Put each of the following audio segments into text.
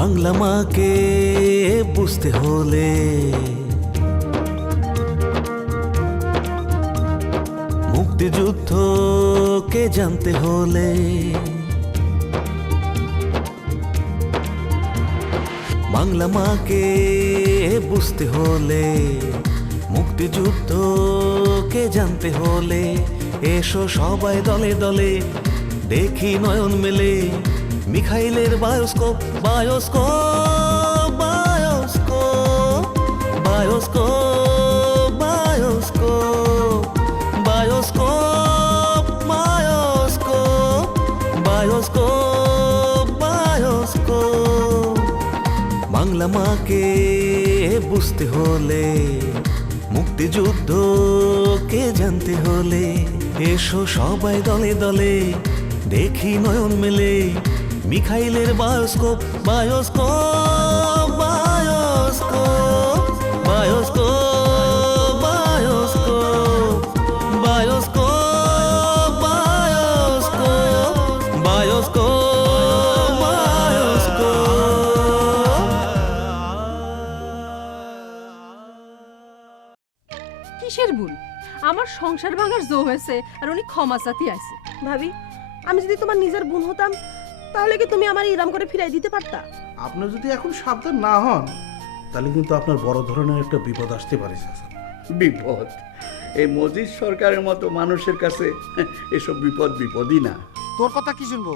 বাংলা মাকে বুঝতে হলে মুক্তিযুদ্ধকে জানতে হলে বাংলা মাকে বুঝতে হলে মুক্তিযুদ্ধকে জানতে হলে এসো সবাই দলে দলে দেখি নয়ন মেলে মিখাইলের bioscope bioscope bioscope bioscope bioscope bioscope bioscope bioscope bioscope Bangla মাকে বুঝতে হলে মুক্তিযুদ্ধকে জানতে হলে এসো সবাই দলে দলে দেখি নয়ন মেলে মিখাইলের bioscope bioscope bioscope bioscope bioscope bioscope bioscope bioscope bioscope. কিসের ভুল? আমার সংসার ভাঙার জো হয়েছে আর উনি ক্ষমা চাতে আছে। ভাবি, আমি যদি তোমার নিজের বোন হতাম তাহলে কি তুমি আমার ইরাম করে ফিরাই দিতে পারতা? আপনি যদি এখন সাবধান না হন তাহলে কিন্তু আপনার বড় ধরনের একটা বিপদ আসতে পারে। বিপদ? এই মোদির সরকারের মতো মানুষের কাছে এসব বিপদ বিপদই না। তোর কথা কি শুনবো?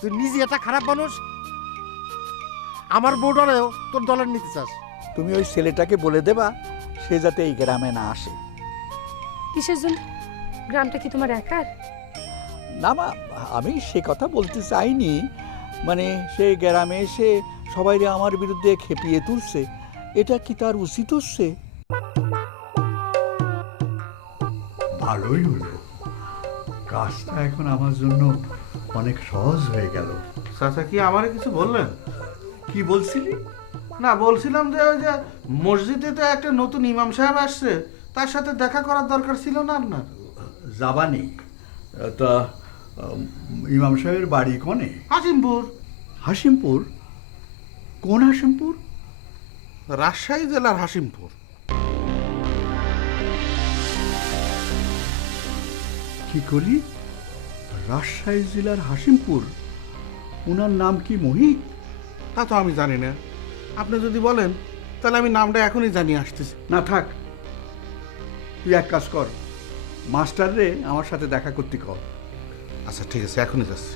তুই নিজে একটা খারাপ মানুষ, আমার বউডারেও তোর দলের নিতে চাস। তুমি ওই ছেলেটাকে বলে দেবা সে যাতে এই গ্রামে না আসে। কিসের জন্য? গ্রামটা কি তোমার একার? না মা, আমি সে কথা বলতে চাইনি। মানে সে গ্রামে এসে সবাই আমার বিরুদ্ধে খেপিয়ে তুলছে, এটা কি তার উচিত হচ্ছে? ভালোই হলো, কাজটা এখন আমার জন্য অনেক সহজ হয়ে গেল। চাচা কি আমারে কিছু বললেন? কি বলছিলি? না, বলছিলাম যে ওই যে মসজিদে তো একটা নতুন ইমাম সাহেব আসছে, তার সাথে দেখা করার দরকার ছিল না আপনার? যাবানি তা ইমাম সাহেবের বাড়ি কোনে? হাসিমপুর। হাসিমপুর? কোন হাসিমপুর? রাজশাহী জেলার হাসিমপুর। কি করলি? রাজশাহী জেলার হাসিমপুর? ওনার নাম কি মোহিত? তা তো আমি জানি না, আপনি যদি বলেন তাহলে আমি নামটা এখনই জানিয়ে আসতেছি। না থাক, তুই এক কাজ কর, মাস্টার রে আমার সাথে দেখা করতে কর। আচ্ছা ঠিক আছে, এখনই যাচ্ছি।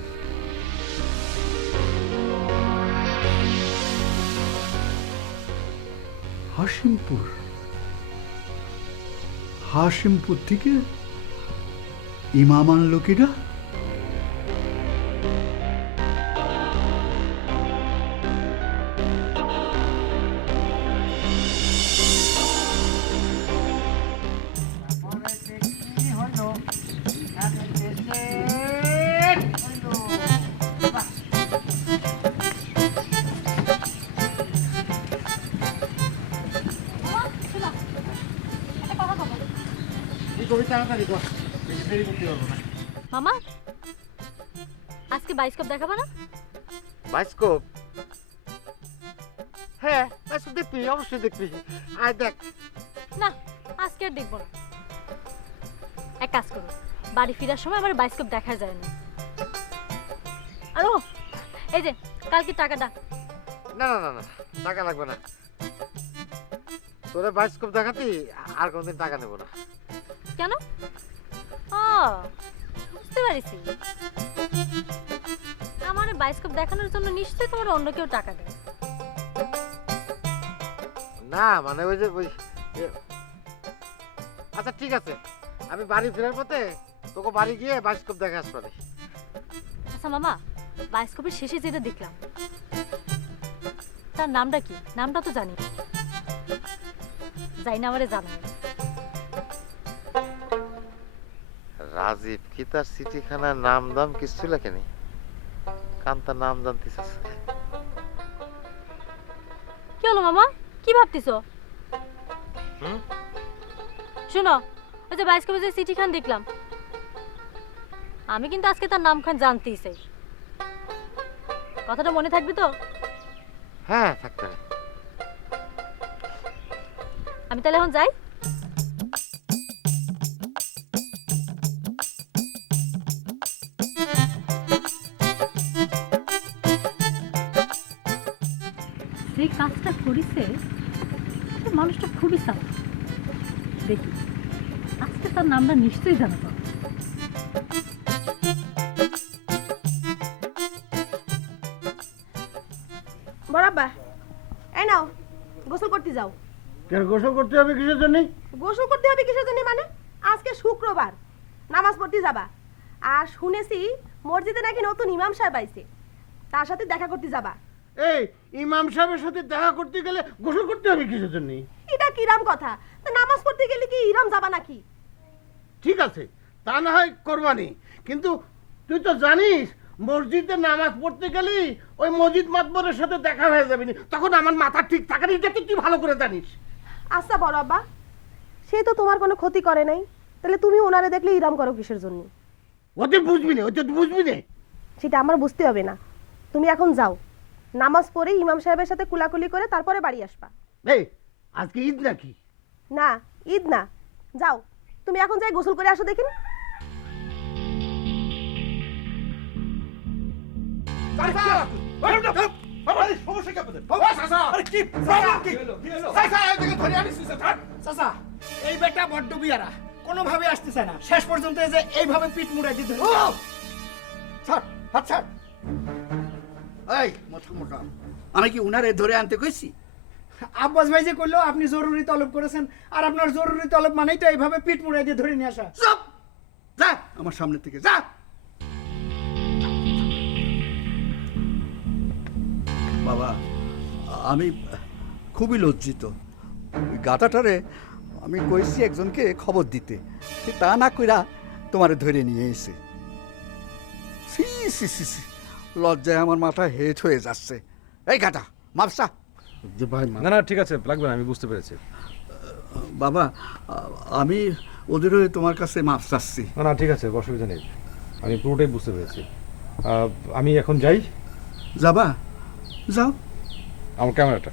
হাসিমপুর? হাসিমপুর থেকে ইমাম আনলো কিনা? মামা, আজকে বায়োস্কোপ দেখাবো না? বায়োস্কোপ? হ্যাঁ, বায়োস্কোপ দেখবি, অবশ্যই দেখবি। আয় দেখ। না, আজকে আর দেখবো না। এক কাজ করো, বাড়ি ফেরার সময় আমার বায়োস্কোপ দেখা যায় না। আর ও, এই যে কালকে টাকাটা। না না না না, টাকা লাগবে না। তোরা বায়োস্কোপ দেখাতি আর কোনদিন টাকা নেবো না। কেন? ও, বুঝতে পারিছি। আমার বায়োস্কোপ দেখানোর জন্য নিশ্চয়ই তোমার অন্য কেউ টাকা দেয়। না মানে ওই যে ওই, আচ্ছা ঠিক আছে, আমি বাড়ি ফেরার পথে তোকে বাড়ি গিয়ে বায়োস্কোপ দেখে আসবো। আচ্ছা মামা, বায়োস্কোপের শেষে যেটা দেখলাম তার নামটা কি? নামটা তো জানি, যাই না আমারে জানাই। রাজীব কি তার চিঠিখানার নাম দাম কিছু লেখেনি? কান্তার নাম জানতে চাচ্ছে। কি হলো মামা, কি ভাবতেছো? শোনো, ওই যে বায়োস্কোপে যে চিঠিখান দেখলাম, আমি কিন্তু আজকে তার নামখান জানতেই চাই। কথাটা মনে থাকবে তো? হ্যাঁ থাকতে পারে। আমি তাহলে এখন যাই। যে কাজটা করিছে সে মানুষটা খুবই সাহস। দেখি আজকে তার নামটা নিশ্চয়ই জানা পাবো। বরাব্বা এই নাও গোসল করতে যাও। কেন গোসল করতে হবে কিসের জন্য? গোসল করতে হবে কিসের জন্য মানে আজকে শুক্রবার নামাজ পড়তে যাবা। আর শুনেছি মসজিদে নাকি নতুন ইমাম সাহেব আইছে, তার সাথে দেখা করতে যাবা। এই ইমাম সাহেবের সাথে দেখা করতে গেলে গোসল করতে হবে কিসের জন্য? এটা কিরাম কথা? তা নামাজ পড়তে গেলে কি ইরাম যাবা নাকি? ঠিক আছে তা না হয় করবানি, কিন্তু তুই তো জানিস মসজিদে নামাজ পড়তে গেলি ওই মসজিদ মাতবরের সাথে দেখা হয়ে যাবে নি, তখন আমার মাথা ঠিক থাকে না, এটা তুই ভালো করে জানিস। আচ্ছা বড় আব্বা, সে তো তোমার কোনো ক্ষতি করে নাই, তাহলে তুমি ওনারে দেখলে ইরাম করো কিসের জন্য? ওতে বুঝবি না, ওতে বুঝবি না। সেটা আমার বুঝতে হবে না, তুমি এখন যাও নামাজ পড়ে ইমাম সাহেবের সাথে কুলাকুলি করে তারপরে বাড়ি আসবা। এই আজকে ঈদ নাকি? না ঈদ না, যাও তুমি এখন যাই গোসল করে আসো দেখিন। এই বেটা বড্ড বিয়ারা, কোনোভাবে আসতেছে না, শেষ পর্যন্ত এই যে এইভাবে পিঠ মুড়াই দিতে ছাড় হাত ছাড়। এই মোটা মোটা, আমি কি উনারে ধরে আনতে কইছি? আব্বাস ভাই যে কইলো আপনি জরুরি তলব করেছেন, আর আপনার জরুরি তলব মানেই তো এইভাবে পিঠ মুড়াই দিয়ে ধরে নিয়ে আসা। চুপ! যা আমার সামনে থেকে যা। বাবা আমি খুবই লজ্জিত। ওই গাধাটারে আমি কইছি একজনকে খবর দিতে, সে তা না কইরা তোমারে ধরে নিয়ে এসে। সি সি সি সি, লজ্জায় আমার মাথা হেট হয়ে যাচ্ছে। এই গাধা মাপসা। যে ভাই না না ঠিক আছে, লাগবে না, আমি বুঝতে পেরেছি। বাবা আমি ওদের হয়ে তোমার কাছে মাপ চাচ্ছি। না না ঠিক আছে, অসুবিধা নেই, আমি পুরোটাই বুঝতে পেরেছি। আমি এখন যাই। যাবা? যাও। আমার ক্যামেরাটা।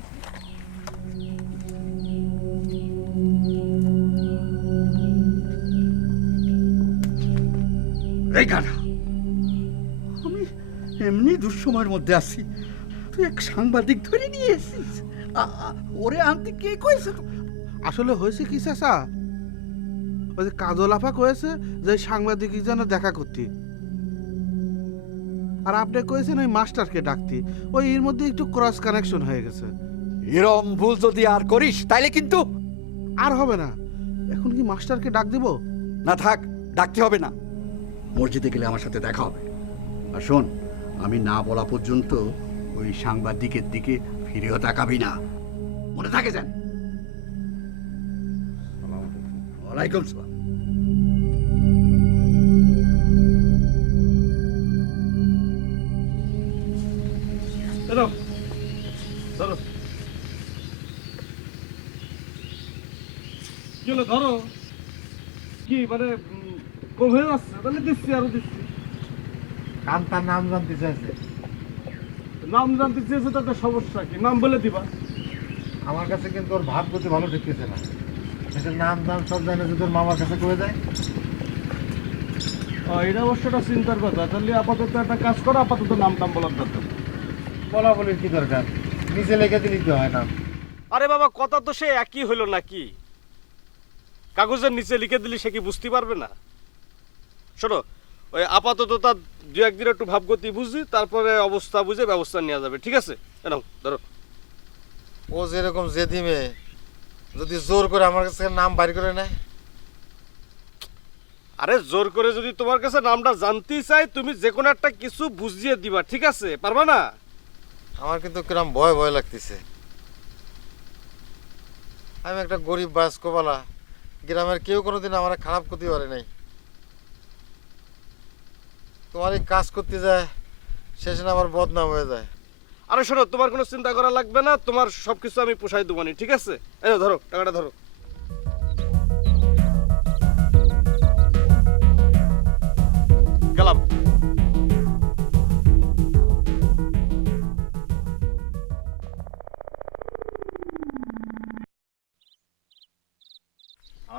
এই গাধা, আমি এমনি দুঃসময়ের মধ্যে আছি, তুই এক সাংবাদিক ধরে নিয়ে এসেছিস। ওরে আনতে কে কইছে? আসলে হয়েছে কি চাচা, ওই যে কাজল আফা কয়েছে যে সাংবাদিক যেন দেখা করতে, আর আপনি কয়েছেন ওই মাস্টারকে ডাকতে, ওই এর মধ্যে একটু ক্রস কানেকশন হয়ে গেছে। এরম ভুল যদি আর করিস তাইলে কিন্তু আর হবে না। এখন কি মাস্টারকে ডাক দিব? না থাক, ডাকতে হবে না। মসজিদে গেলে আমার সাথে দেখা হবে। আর শোন, আমি না বলা পর্যন্ত ওই সাংবাদিকের দিকে ফিরেও তাকাবি না, মনে থাকে যেন। ওয়ালাইকুম সালাম। ধরো কি মানে গভীর যাচ্ছে, তাহলে দিচ্ছি আরো দিচ্ছি। কান্তার নাম জানতে চাইছে। নাম জানতে চেয়েছে, তাতে সমস্যা কি? নাম বলে দিবা। আমার কাছে কিন্তু ওর ভাব বুঝতে ভালো ঠেকতেছে না, সেটা নাম দাম সব জানে যদি ওর মামার কাছে করে দেয়। এটা অবশ্যটা চিন্তার কথা। তাহলে আপাতত একটা কাজ করো, আপাতত নাম টাম বলার দরকার। বলা বলির কি দরকার, নিচে লেখে দিলেই তো হয় না। আরে বাবা, কথা তো সে একই হইল নাকি? কাগজের নিচে লিখে দিলি সে কি বুঝতে পারবে না? শোনো, ওই আপাতত তার দু একদিন একটু ভাবগতি বুঝি, তারপরে অবস্থা বুঝে ব্যবস্থা নেওয়া যাবে। ঠিক আছে, এরকম ধরো। ও যেরকম জেদি মেয়ে, যদি জোর করে আমার কাছে নাম বাড়ি করে নেয়। আরে জোর করে যদি তোমার কাছে নামটা জানতেই চাই, তুমি যে কোনো একটা কিছু বুঝিয়ে দিবা। ঠিক আছে, পারবা না? আমার কিন্তু কিরম ভয় ভয় লাগতেছে। আমি একটা গরিব বয়স্কবালা, গ্রামের কেউ কোনোদিন আমার খারাপ করতে পারে নাই। তোমার এই কাজ করতে যায়, শেষে না আমার বদনাম হয়ে যায়। আরে শোনো, তোমার কোনো চিন্তা করা লাগবে না, তোমার সবকিছু আমি পোষাই দেবানি। ঠিক আছে, এই নাও, ধরো টাকাটা ধরো। গেলাম।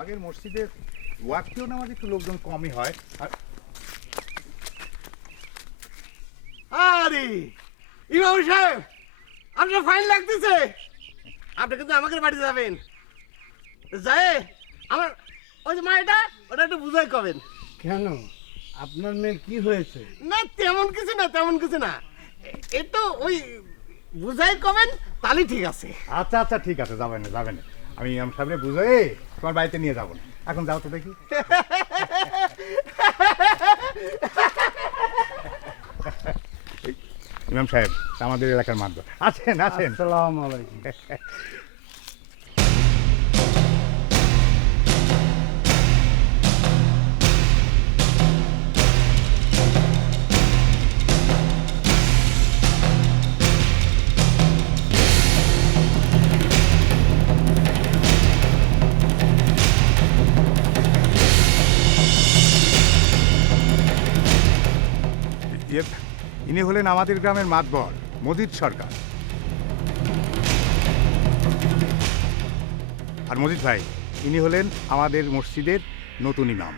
আমাদের মসজিদের ওয়াক্তেও নামাজ একটু লোকজন কমই হয়। আর আরে ইমাম সাহেব, আপনার ফাইন লাগতেছে। আপনি কিন্তু আমাকে বাড়ি যাবেন, যায় আমার ওই যে মায়েটা ওটা একটু বুঝাই কবেন। কেন আপনার মেয়ের কি হয়েছে? না তেমন কিছু না, তেমন কিছু না, একটু ওই বুঝাই কবেন, তাহলে ঠিক আছে। আচ্ছা আচ্ছা ঠিক আছে, যাবেন না যাবেন না, আমি ইমাম সাহেবরে বুঝাই তোমার বাড়িতে নিয়ে যাবো না। এখন যাও তো দেখি। ইমাম সাহেব আমাদের এলাকার মাধ্যম আছেন আছেন। আসসালামু আলাইকুম। ইনি হলেন আমাদের গ্রামের মাতবর মজিদ সরকার। আর মজিদ ভাই, ইনি হলেন আমাদের মসজিদের নতুন ইমাম।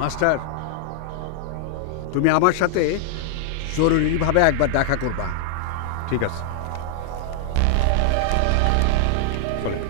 মাস্টার, তুমি আমার সাথে জরুরিভাবে একবার দেখা করবা। ঠিক আছে, চলেন।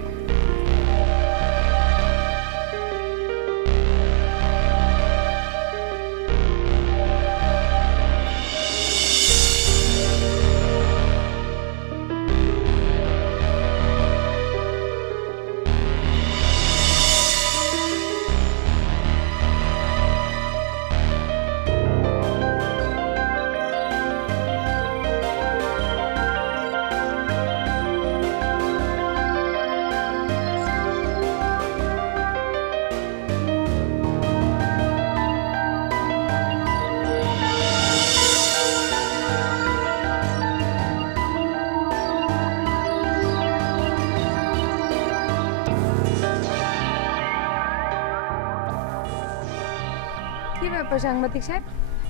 কি ব্যাপার সাংবাদিক সাহেব,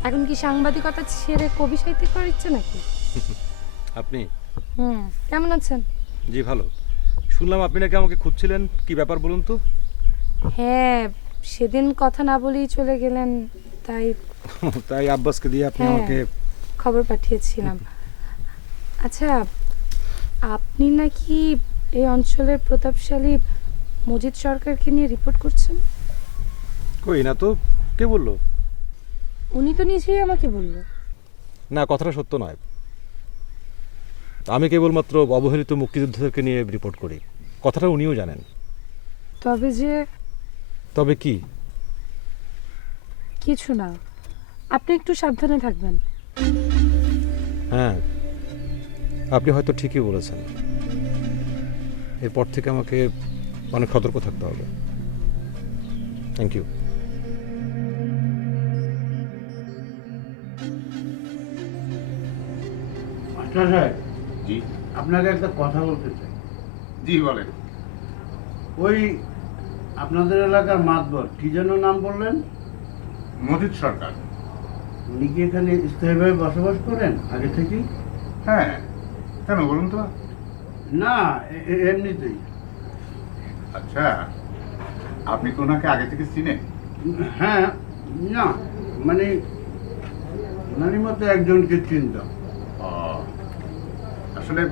এখন কি সাংবাদিকতা ছেড়ে কবি সাহিত্য করার ইচ্ছে নাকি? আপনি? কেমন আছেন? জি ভালো। শুনলাম আপনি নাকি আমাকে খুঁজছিলেন, কি ব্যাপার বলুন তো? হ্যাঁ, সেদিন কথা না বলেই চলে গেলেন, তাই তাই আব্বাসকে দিয়ে আপনি আমাকে খবর পাঠিয়েছিলাম। আচ্ছা, আপনি নাকি এই অঞ্চলের প্রতাপশালী মজিদ সরকারকে নিয়ে রিপোর্ট করছেন? কই না তো, কে বললো? উনি তো নিজেই আমাকে বলল। না, কথাটা সত্য নয়। আমি কেবলমাত্র অবহেলিত মুক্তিযোদ্ধাদেরকে নিয়ে রিপোর্ট করি, কথাটা উনিও জানেন। তবে কি? কিছু না, আপনি একটু সাবধানে থাকবেন। হ্যাঁ, আপনি হয়তো ঠিকই বলেছেন। এরপর থেকে আমাকে অনেক সতর্ক থাকতে হবে। Thank you. মাস্টার সাহেব, জি আপনাকে একটা কথা বলতে চাই। জি বলেন। ওই আপনাদের এলাকার মাতবর কি যেন নাম বললেন? মজিদ সরকার। উনি কি এখানে স্থায়ীভাবে বসবাস করেন আগে থেকেই? হ্যাঁ, কেন বলুন তো? না, এমনিতেই। আচ্ছা, আপনি কি ওনাকে আগে থেকে চিনেন? হ্যাঁ, না মানে ওনারই মতো একজনকে চিনতাম। আসলে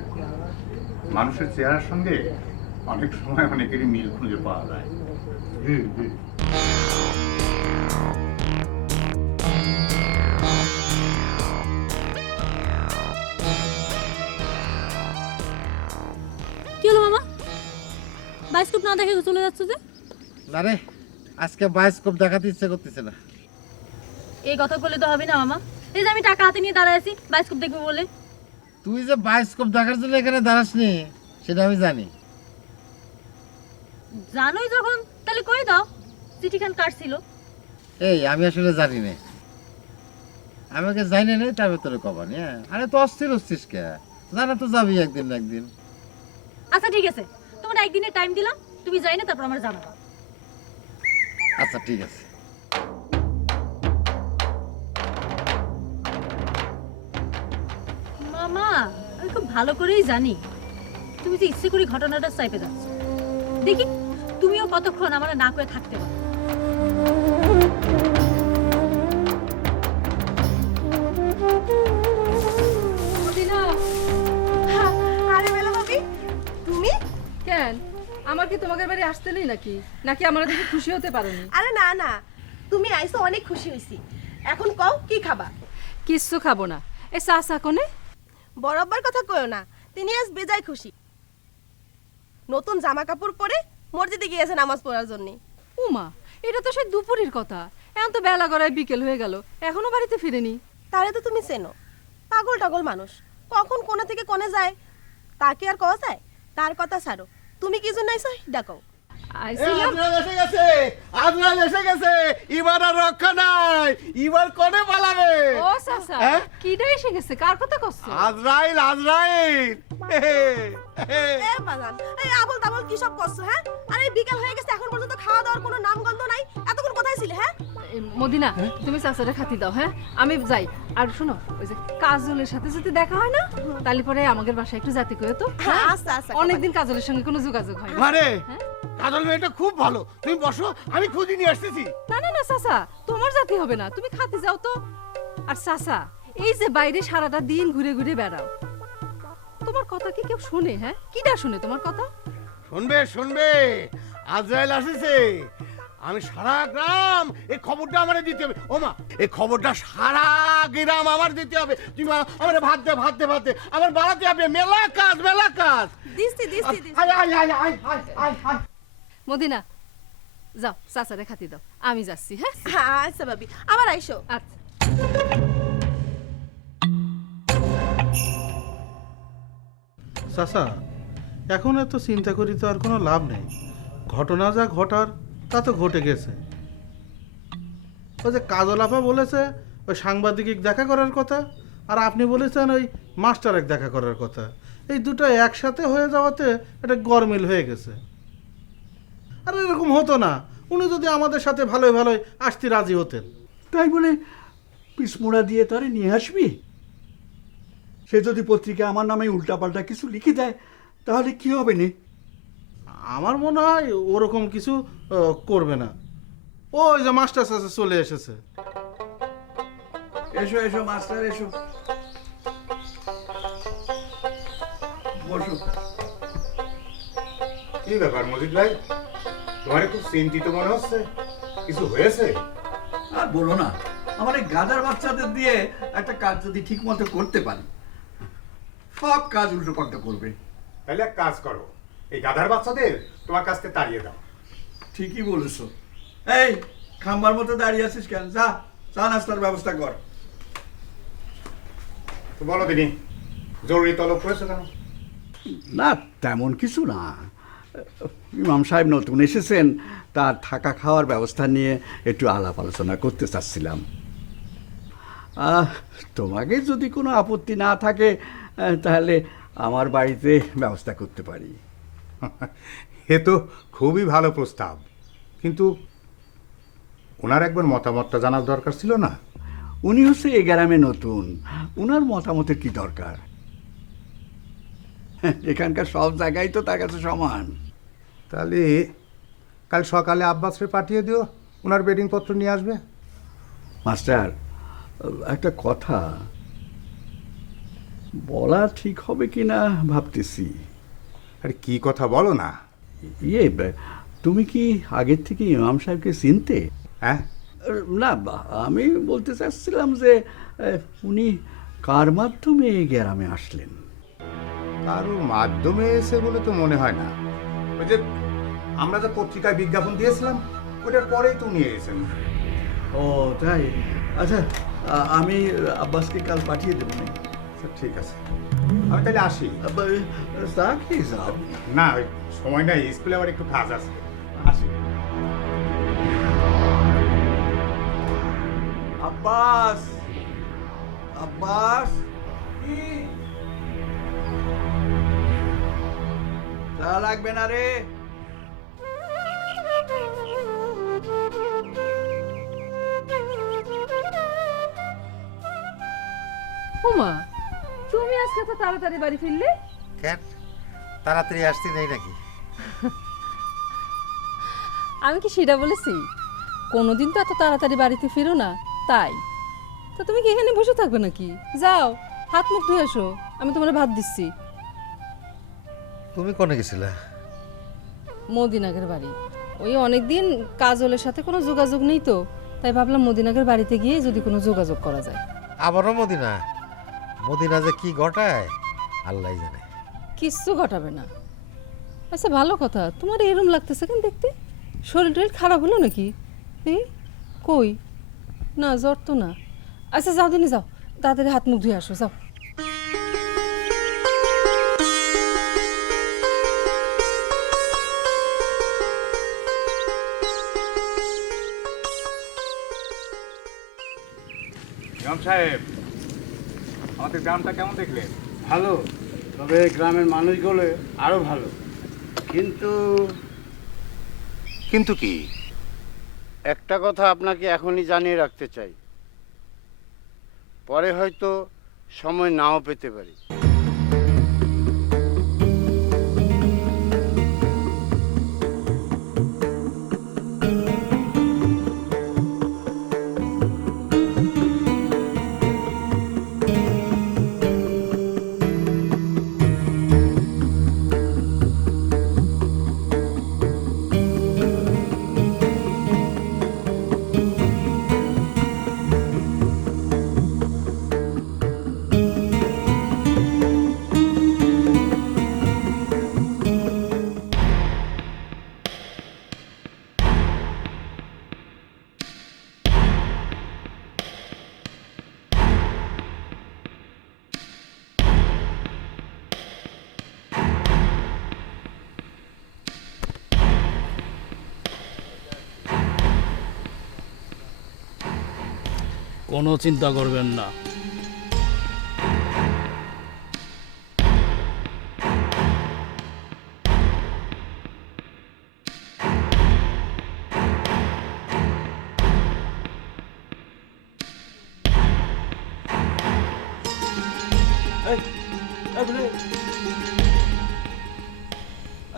মানুষের চেহারার সঙ্গে অনেক সময় অনেকেরই মিল খুঁজে পাওয়া যায়। জি জি। কি হলো মামা, বায়োস্কোপ না দেখে চলে যাচ্ছে যে? না রে, আজকে বায়োস্কোপ দেখাতে ইচ্ছে করতেছে না। এই কথা বলে তো হবে না মামা, এই যে আমি টাকা হাতে নিয়ে দাঁড়ায় আছি বায়োস্কোপ দেখবো বলে। তুই যে বায়োস্কোপ দেখার জন্য এখানে দাঁড়াসনি সেটা আমি জানি। জানোই যখন, তাহলে কই দাও চিঠিখান কাটছিল। এই আমি আসলে জানি না, আমাকে জানি না তার ভেতরে কবানি। হ্যাঁ, আরে তো অস্থির হচ্ছিস কে? জানা তো যাবি একদিন না একদিন। আচ্ছা ঠিক আছে, তোমার একদিনের টাইম দিলাম, তুমি যাই না তারপর আমার জানাবা। আচ্ছা ঠিক আছে। মা আমি খুব ভালো করেই জানি তুমি যে ইচ্ছে করে ঘটনাটা চাইপে যাচ্ছ। দেখি তুমিও কতক্ষণ আমার না করে থাকতে পারো। আরে বেলা ভাবি, তুমি? কেন আমার কি তোমাদের বাড়ি আসতে নেই নাকি নাকি আমার দেখে খুশি হতে পারোনি? আরে না না, তুমি আইছো অনেক খুশি হইছি। এখন কও কি খাবা? কিচ্ছু খাবো না। এ চাচা কোনে? বরাবর কথা কইও না, তিনি আজ বেজায় খুশি। নতুন জামা কাপড় পরে মসজিদে গিয়েছে নামাজ পড়ার জন্য। উমা, এটা তো সেই দুপুরের কথা। এখন তো বেলা গড়ায় বিকেল হয়ে গেল, এখনো বাড়িতে ফিরেনি। তারে তো তুমি চেনো, পাগল টাগল মানুষ, কখন কোনা থেকে কোনে যায় তাকে আর কওয়া যায়? তার কথা ছাড়ো, তুমি কি জন্য আইছো ডাকো। আজরাইল এসে গেছে, আজরাইল এসে গেছে, এবার আর রক্ষা নাই, এবার কোনে পালাবে? ও চাচা, কিডা এসে গেছে? কার কথা কইছো? আজরাইল, আজরাইল। এ বাজান, এই আবল তাবল কি সব করছো? হ্যাঁ, আরে বিকেল হয়ে গেছে, এখন পর্যন্ত খাওয়া দাওয়ার কোনো নাম গন্ধ নাই। এতক্ষণ কোথায় ছিলে? হ্যাঁ মদিনা, তুমি চাচারে খাতি দাও। হ্যাঁ আমি যাই। আর শোনো, ওই যে কাজলের সাথে যদি দেখা হয় না, তাহলে পরে আমাদের বাসায় একটু যেতে কইও তো। আচ্ছা আচ্ছা, অনেকদিন কাজলের সঙ্গে কোনো যোগাযোগ হয় না। মানে কাজল মেয়েটা খুব ভালো, তুমি বসো, আমি খুঁজে নিয়ে আসতেছি। না না না চাচা, তোমার জাতি হবে না, তুমি খাতি যাও তো। আর চাচা, এই যে বাইরে সারাটা দিন ঘুরে ঘুরে বেড়াও, তোমার কথা কি কেউ শুনে? হ্যাঁ, কিডা শুনে তোমার কথা? শুনবে শুনবে, আজরাইল আসিছে। আমি সারা গ্রাম এই খবরটা আমারে দিতে হবে। ও মা, এই খবরটা সারা গ্রাম আমার দিতে হবে। তুমি আমারে ভাত দে, ভাত দে, ভাত দে, আমার বাড়াতে হবে। মেলা কাজ, মেলা কাজ। দিস্তি দিস্তি দিস্তি। আয় আয় আয় আয় আয় আয় আয়। মদিনা, যাও চাচারে খাতি দাও, আমি যাচ্ছি। হ্যাঁ আচ্ছা ভাবি, আবার আইসো। আচ্ছা। চাচা, এখন এত চিন্তা করি তো আর কোনো লাভ নেই। ঘটনা যা ঘটার তা তো ঘটে গেছে। ওই যে কাজল আপা বলেছে ওই সাংবাদিক দেখা করার কথা, আর আপনি বলেছেন ওই মাস্টার এক দেখা করার কথা। এই দুটো একসাথে হয়ে যাওয়াতে এটা গরমিল হয়ে গেছে। আর এরকম হতো না, উনি যদি আমাদের সাথে ভালোই ভালোই আসতে রাজি হতেন। তাই বলে পিসমোড়া দিয়ে তারে নিয়ে আসবি? সে যদি পত্রিকা আমার নামে উল্টাপাল্টা কিছু লিখে দেয় তাহলে কি হবে নে? আমার মনে হয় ওরকম কিছু করবে না। ওই যে মাস্টার চাচা চলে এসেছে। এসো এসো মাস্টার, এসো বসো। কি ব্যাপার মজিদ ভাই, তোমার খুব চিন্তিত মনে হচ্ছে, কিছু হয়েছে? আর বলো না, আমার এই গাধার বাচ্চাদের দিয়ে একটা কাজ যদি ঠিক মতো করতে পারি, সব কাজ উল্টো পাল্টা করবে। তাহলে এক কাজ করো, এই গাধার বাচ্চাদের তোমার কাছ থেকে তাড়িয়ে দাও। ঠিকই বলেছো। এই খাম্বার মতো দাঁড়িয়ে আছিস কেন? যা চা নাস্তার ব্যবস্থা কর। তো বলো দিনি, জরুরি তলব করেছো কেন? না তেমন কিছু না, ইমাম সাহেব নতুন এসেছেন, তার থাকা খাওয়ার ব্যবস্থা নিয়ে একটু আলাপ আলোচনা করতে চাচ্ছিলাম। তোমাকে যদি কোনো আপত্তি না থাকে তাহলে আমার বাড়িতে ব্যবস্থা করতে পারি। এ তো খুবই ভালো প্রস্তাব, কিন্তু ওনার একবার মতামতটা জানার দরকার ছিল না? উনি হচ্ছে এই গ্রামে নতুন, উনার মতামতের কি দরকার? এখানকার সব জায়গায় তো তার কাছে সমান। তাহলে কাল সকালে আব্বাসরে পাঠিয়ে দিও, ওনার বেডিং পত্র নিয়ে আসবে। মাস্টার, একটা কথা বলা ঠিক হবে কি না ভাবতেছি। আরে কি কথা বলো না। ইয়ে, তুমি কি আগের থেকে ইমাম সাহেবকে চিনতে? হ্যাঁ না, আমি বলতে চাচ্ছিলাম যে উনি কার মাধ্যমে এই গ্রামে আসলেন? কারোর মাধ্যমে এসে বলে তো মনে হয় না। ওই যে আমরা যে পত্রিকায় বিজ্ঞাপন দিয়েছিলাম ওটার পরেই তো নিয়ে এসেছেন। ও তাই? আচ্ছা, আমি আব্বাসকে কাল পাঠিয়ে দেবো। ঠিক আছে, আমি তাহলে আসি। তা কি যাও? না, ওই সময় নাই, স্কুলে আবার একটু কাজ আছে, আসি। আব্বাস, আব্বাস, চা লাগবে না রে? উমা, তুমি আজকে তো তাড়াতাড়ি বাড়ি ফিরলি? কেন তাড়াতাড়ি আসতে নেই নাকি? আমি কি সেটা বলেছি? কোনোদিন তো এত তাড়াতাড়ি বাড়িতে ফিরো না, তাই। তো তুমি কি এখানে বসে থাকবে নাকি? যাও হাত মুখ ধুয়ে আসো, আমি তোমার ভাত দিচ্ছি। তুমি কোনে গেছিলা? মদিনাগের বাড়ি। ওই অনেকদিন কাজলের সাথে কোনো যোগাযোগ নেই তো, তাই ভাবলাম মদিনাগের বাড়িতে গিয়ে যদি কোনো যোগাযোগ করা যায়। আবারও মদিনা? মদিনা যে কি ঘটায় আল্লাহ জানে। কিচ্ছু ঘটাবে না। আচ্ছা ভালো কথা, তোমার এরম লাগতেছে কেন দেখতে? শরীর টরীর খারাপ হলো নাকি? কই না, জ্বর তো না। আচ্ছা যাও দিনে, যাও তাড়াতাড়ি হাত মুখ ধুয়ে আসো, যাও। ইমাম সাহেব, আমাদের গ্রামটা কেমন দেখলে? ভালো, তবে গ্রামের মানুষগুলো আরো ভালো। কিন্তু কিন্তু কি? একটা কথা আপনাকে এখনই জানিয়ে রাখতে চাই, পরে হয়তো সময় নাও পেতে পারি। কোনো চিন্তা করবেন না,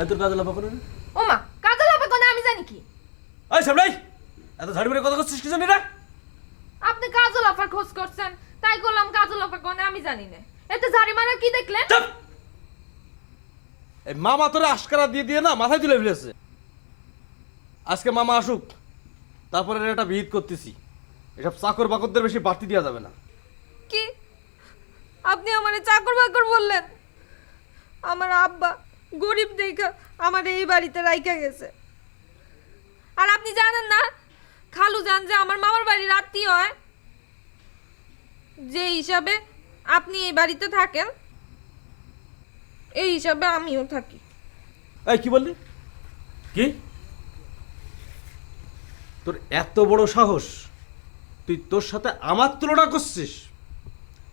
তোর কাজে লাফা করে ওমা কাজল হবে কোন আমি জানি কি? এই সামলাই এত ঝাড়ি মেরে কথা করছিস কি জানি না? আপনি কাজল আফার খোঁজ করছেন, তাই করলাম। কাজল আফা কোন আমি জানি না। এতে ঝাড়ি মারা কি দেখলেন? এই মামা তোরে আশকারা দিয়ে দিয়ে না মাথায় তুলে ফেলেছে। আজকে মামা আসুক, তারপরে একটা বিহিত করতেছি। এসব চাকর বাকরদের বেশি বাড়তি দেওয়া যাবে না। কি আপনি আমারে চাকর বাকর বললেন? আমার আব্বা গরিব দেখা আমার এই বাড়িতে রাইখা গেছে। আর আপনি জানেন না খালু জান যে আমার মামার বাড়ির আত্মীয় হয়, যে হিসাবে আপনি এই বাড়িতে থাকেন এই হিসাবে আমিও থাকি। এই কি বললি? কি তোর এত বড় সাহস, তুই তোর সাথে আমার তুলনা করছিস?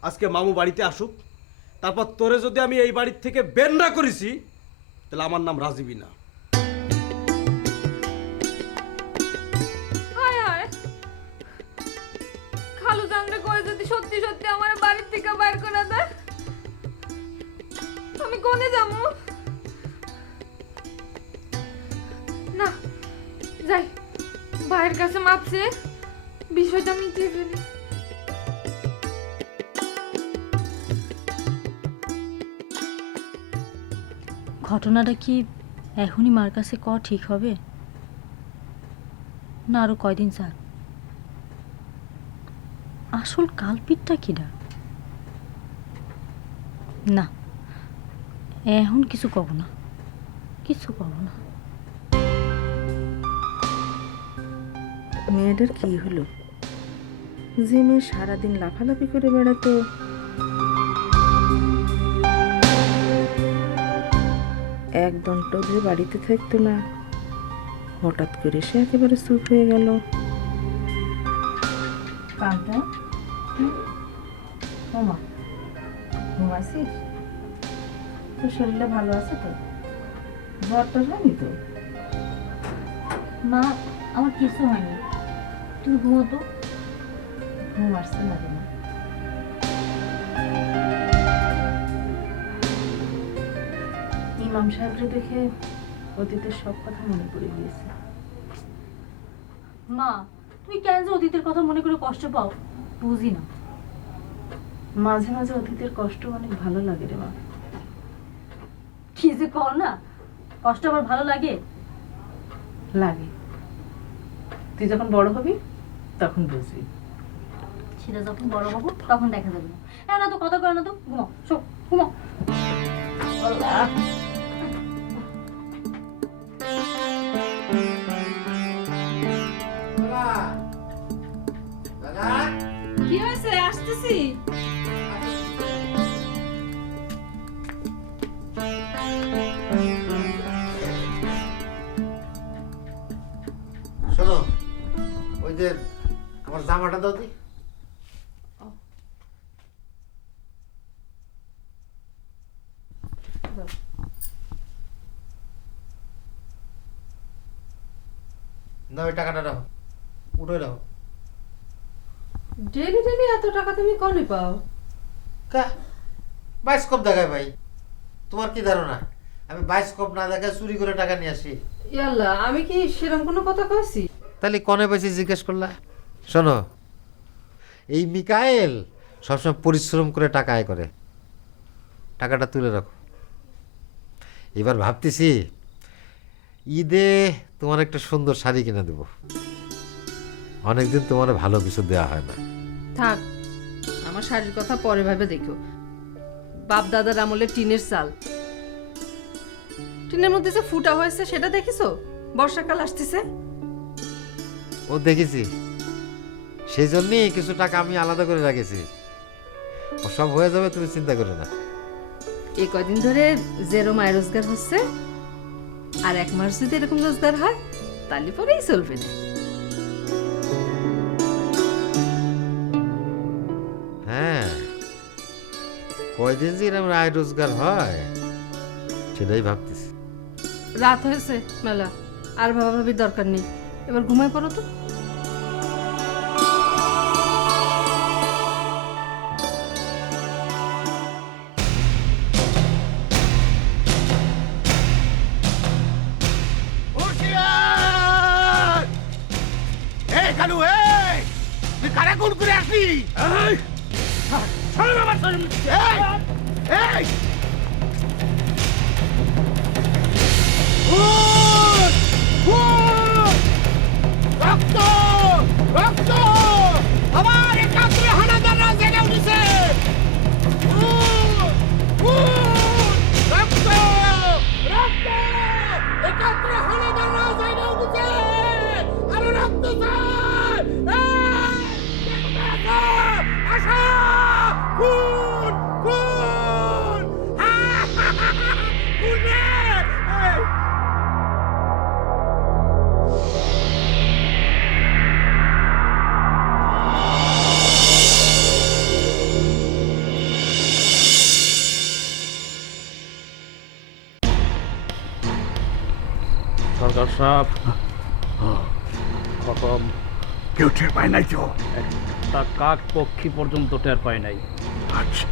আজকে মামু বাড়িতে আসুক, তারপর তোরে যদি আমি এই বাড়ির থেকে বের না করেছি, তাহলে আমার নাম রাজীবী না। হায় হায়, খালু জানরে কয়ে যদি সত্যি সত্যি আমার বাড়ির থেকে বাইর করে দেয়, আমি কোনে যাবো? না যাই, ভাইয়ের কাছে মাপ চেয়ে বিষয়টা মিটিয়ে ফেলি। ঘটনাটা কি এখনই মার কাছে ক ঠিক হবে, না আরো কয়দিন যাক? আসল কালপিটটা কিডা? না, এখন কিছু কব না, কিছু কব না। মেয়েটার কি হলো? যে মেয়ে সারাদিন লাফালাফি করে বেড়াতো, একদম তো যে বাড়িতে থাকতো না, হঠাৎ করে সে একেবারে চুপ হয়ে গেল। কান্তা, ওমা ঘুমাইছিস? তোর শরীরটা ভালো আছে তো? জ্বরটা হয়নি তো? মা আমার কিছু হয়নি, তুমি ঘুমো তো। ঘুম আসছে না কেন? ইমাম সাহেবরে দেখে অতীতের সব কথা মনে পড়ে গিয়েছে। মা, তুমি কেন যে অতীতের কথা মনে করে কষ্ট পাও বুঝি না। মাঝে মাঝে অতীতের কষ্ট অনেক ভালো লাগে রে মা। কি যে কও না, কষ্ট আবার ভালো লাগে? লাগে। তুই যখন বড় হবি তখন বুঝবি। সেটা যখন বড় হবো তখন দেখা যাবে না। না তো কথা কয় না তো, ঘুমাও, শোক, ঘুমাও। কি হয়েছে? আসতেছি। শোনো, ওই যে আমার জামাটা দাও দি। না, ওই টাকাটা রাখো, উঠে রাখো। ডেলি ডেলি এত টাকা তুমি কনে পাও? কা বায়োস্কোপ দেখায় ভাই, তোমার কি ধারণা আমি বায়োস্কোপ না দেখায় চুরি করে টাকা নিয়ে আসি? ইয়াল্লা, আমি কি সেরকম কোনো কথা কইছি? তাহলে কনে পাইছি জিজ্ঞেস করলা? শোনো, এই মিকায়েল সবসময় পরিশ্রম করে টাকা আয় করে। টাকাটা তুলে রাখো। এবার ভাবতেছি ঈদে তোমার একটা সুন্দর শাড়ি কিনে দেবো। অনেকদিন তোমার ভালো কিছু দেওয়া হয় না। থাক, আমার শাড়ির কথা পরে ভাবে দেখো। বাপ দাদার আমলে টিনের চাল, টিনের মধ্যে যে ফুটা হয়েছে সেটা দেখিছো? বর্ষাকাল আসতেছে। ও দেখেছি, সেই জন্যই কিছু টাকা আমি আলাদা করে রাখেছি। ও সব হয়ে যাবে, তুমি চিন্তা করো না। এই কয়দিন ধরে যেরকম আয় রোজগার হচ্ছে, আর এক মাস যদি এরকম রোজগার হয় তাহলে পরেই চলবে না। হ্যাঁ, কয়দিন যে এরকম আয় রোজগার হয় সেটাই ভাবতেছি। রাত হয়েছে মেলা, আর ভাবাভাবির দরকার নেই। এবার ঘুমায় পড়ো তো। এই কালু, এই তুই কারা কোন করে আসলি? এই ছাড় আমার শরীর। এই এই উঠ, উঠ! রক্ত রক্ত আমার একাত্রে হানাদাররা জেগে উঠেছে। উঠ, উঠ! রক্ত রক্ত একাত্রে হানাদাররা জেগে উঠেছে। আরো রক্ত চাই। আশা খুন খুন খুন রে! সরকার সাহেব, খতম। কেউ টের পায় নাই তো? একটা কাক পক্ষী পর্যন্ত টের পায় নাই। আচ্ছা,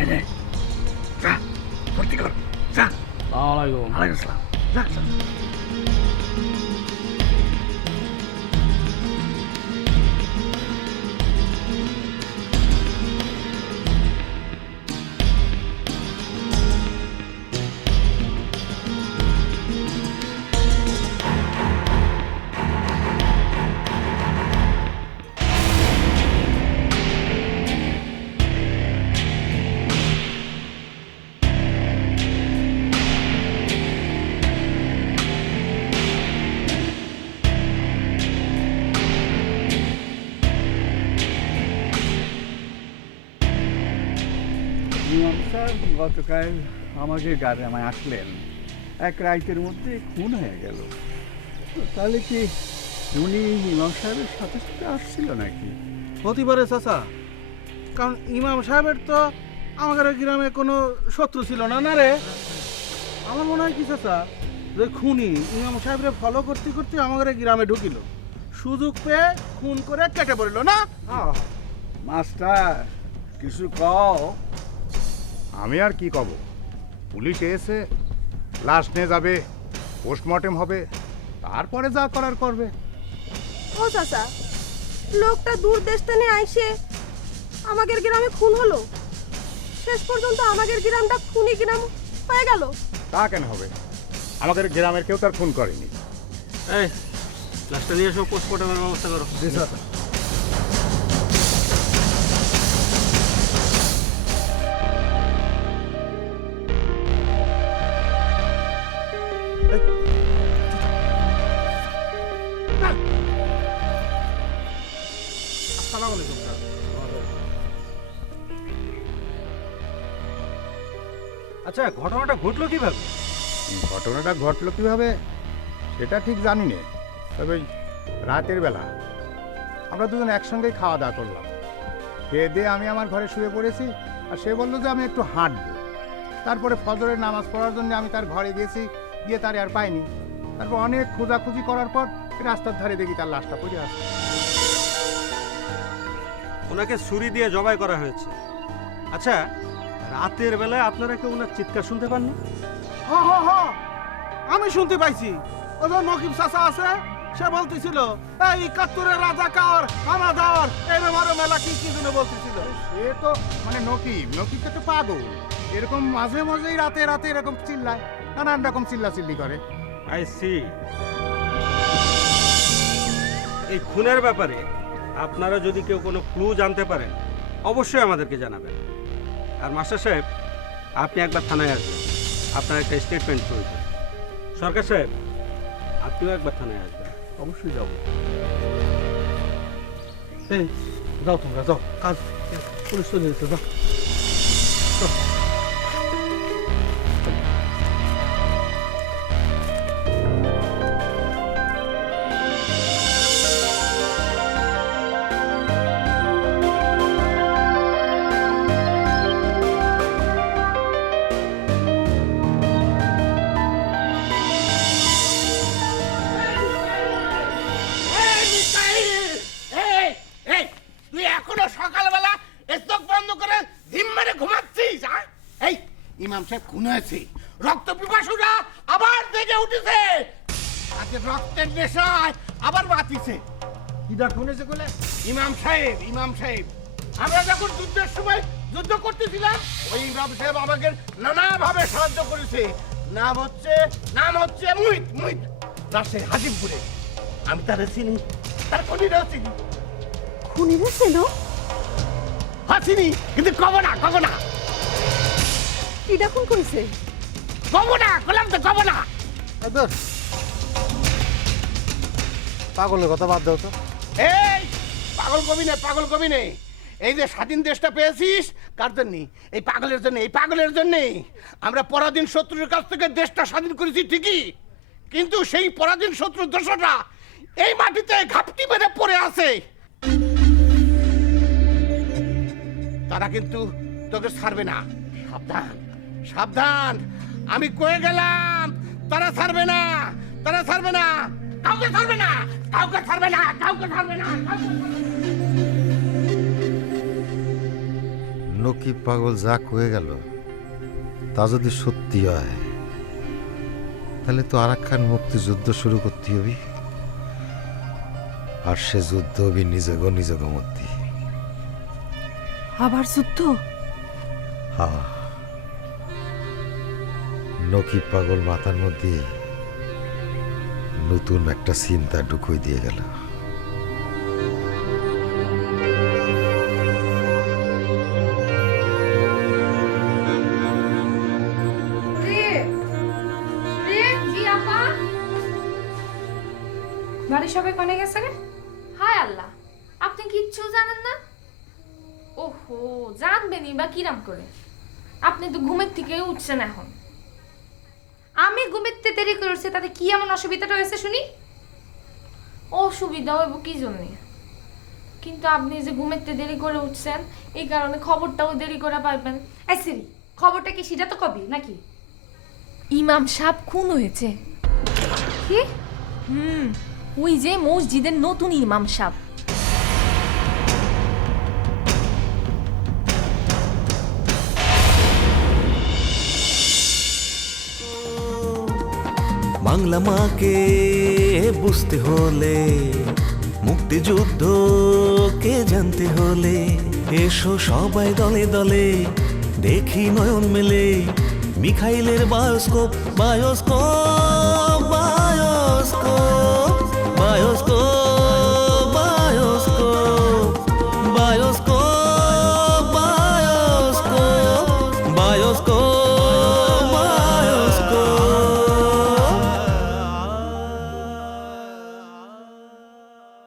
এই নে, যা ভর্তি কর, যা। আসসালামু আলাইকুম। ওয়ালাইকুম আসসালাম, যা যা। ইমাম সাহেব গতকাল আমাকে গ্রামে আসলেন, এক রাইতের মধ্যে খুন হয়ে গেল। তো তাহলে কি উনি ইমাম সাহেবের সাথে সাথে আসছিল নাকি? হতে পারে চাচা, কারণ ইমাম সাহেবের তো আমাদের গ্রামে কোনো শত্রু ছিল না। না রে, আমার মনে হয় কি চাচা, যে খুনি ইমাম সাহেবরে ফলো করতে করতে আমাদের গ্রামে ঢুকিল, সুযোগ পেয়ে খুন করে কেটে পড়ল না। মাস্টার কিছু কও। আমি আর কি কব, পুলিশ এসে লাশ নিয়ে যাবে, পোস্টমর্টেম হবে, তারপরে যা করার করবে। ও চাচা, লোকটা দূর দেশ থেকে আইসে আমাদের গ্রামে খুন হলো, শেষ পর্যন্ত আমাদের গ্রামটা খুনি গ্রাম হয়ে গেল। তা কেন হবে? আমাদের গ্রামের কেউ তার খুন করেনি। এই লাশটা নিয়ে এসো, পোস্টমর্টমের ব্যবস্থা করো। জি স্যার। আসসালামু আলাইকুম স্যার। আচ্ছা, ঘটনাটা ঘটলো কিভাবে? ঘটনাটা ঘটলো কিভাবে সেটা ঠিক জানি না, তবে ওই রাতের বেলা আমরা দুজন একসঙ্গেই খাওয়া দাওয়া করলাম। খেয়ে দিয়ে আমি আমার ঘরে শুয়ে পড়েছি, আর সে বললো যে আমি একটু হাঁটবো। তারপরে ফজরের নামাজ পড়ার জন্য আমি তার ঘরে গেছি, গিয়ে তার আর পাইনি। তারপর অনেক খোঁজাখুঁজি করার পর রাস্তার ধারে দেখি তার লাশটা পড়ে আছে। ওনাকে ছুরি দিয়ে জবাই করা হয়েছে। আচ্ছা, রাতের বেলায় আপনারা কেউ ওনার চিৎকার শুনতে পাননি? হ হ হ, আমি শুনতে পাইছি। ওই যে নকিব চাচা আছে, সে বলতেছিল এই 71-এর রাজাকার হানাদার এরম আরো মেলা কি কি যেন বলতেছিল। সে তো মানে নকিব তো পাগল, এরকম মাঝে মাঝেই রাতে রাতে এরকম চিল্লায়, নানান রকম চিল্লাচিল্লি করে। I see. এই খুনের ব্যাপারে আপনারা যদি কেউ কোনো ক্লু জানতে পারেন অবশ্যই আমাদেরকে জানাবেন। আর মাস্টার সাহেব, আপনি একবার থানায় আসবেন, আপনার একটা স্টেটমেন্ট প্রয়োজন। সরকার সাহেব, আপনিও একবার থানায় আসবেন। অবশ্যই যাবো। এই যাও, তোমরা যাও, কাজ পুলিশ চলে যেতে যাও। তুই এখনো সকালবেলা চোখ বন্ধ করে ধিম মেরে ঘুমাচ্ছিস? এই ইমাম সাহেব খুন হয়েছে, রক্ত পিপাসুরা আবার জেগে উঠেছে, আজকে রক্তের নেশায় আবার বাঁচিছে। কিডা শুনেছে বলে? ইমাম সাহেব আমরা যখন যুদ্ধের সময় যুদ্ধ করতেছিলাম, ওই ইমাম সাহেব আমাকে নানাভাবে সাহায্য করেছে। নাম হচ্ছে মুহিত, রাজশাহী হাজিমপুরে। আমি তারে চিনি, তার খুনিরাও চিনি। খুনিরা ছিল? চিনি, কিন্তু কব না। কিডা খুন করেছে? কব না, বললাম তো কব না। পাগলের কথা বাদ দাও তো। এই পাগল কবি নে। এই যে স্বাধীন দেশটা পেয়েছিস কার জন্য? এই পাগলের জন্য। আমরা পরাধীন শত্রুর কাছ থেকে দেশটা স্বাধীন করেছি ঠিকই, কিন্তু সেই পরাধীন শত্রুর দোষরা এই মাটিতে ঘাপটি মেরে পড়ে আছে। তারা কিন্তু তোকে ছাড়বে না। সাবধান, আমি কয়ে গেলাম, তারা ছাড়বে না। কাউকে ছাড়বে না। নকিব পাগল যা কয়ে গেল তা যদি সত্যি হয়, তাহলে তো আরাক্কান মুক্তিযুদ্ধ শুরু করতে হবে। আর সে যুদ্ধ হবে নিজেগো মধ্যে। আবার যুদ্ধ? হ্যাঁ, নকিব পাগল মাথার মধ্যে নতুন একটা চিন্তা ঢুকুই দিয়ে গেল। বাড়ির সবাই কনে গেছে রে? হায় আল্লাহ, আপনি কিচ্ছু জানেন না? ওহো, জানবেনই বা কিরাম করে? আপনি তো ঘুমের থেকে উঠছেন এখন। আমি ঘুমের থেকে দেরি করে উঠছি, তাতে কি এমন অসুবিধাটা হয়েছে শুনি? অসুবিধা হইব কি জন্যে? কিন্তু আপনি যে ঘুমের থেকে দেরি করে উঠছেন, এই কারণে খবরটাও দেরি করে পাইবেন। সিরি, খবরটা কি সেটা তো কবি নাকি? ইমাম সাহেব খুন হয়েছে। কি? ওই যে মসজিদের নতুন ইমাম সাহেব। বাংলা মাকে বুঝতে হলে, মুক্তিযুদ্ধকে জানতে হলে, এসো সবাই দলে দলে, দেখি নয়ন মেলে মিখাইলের বায়োস্কোপ বায়োস্কোপ।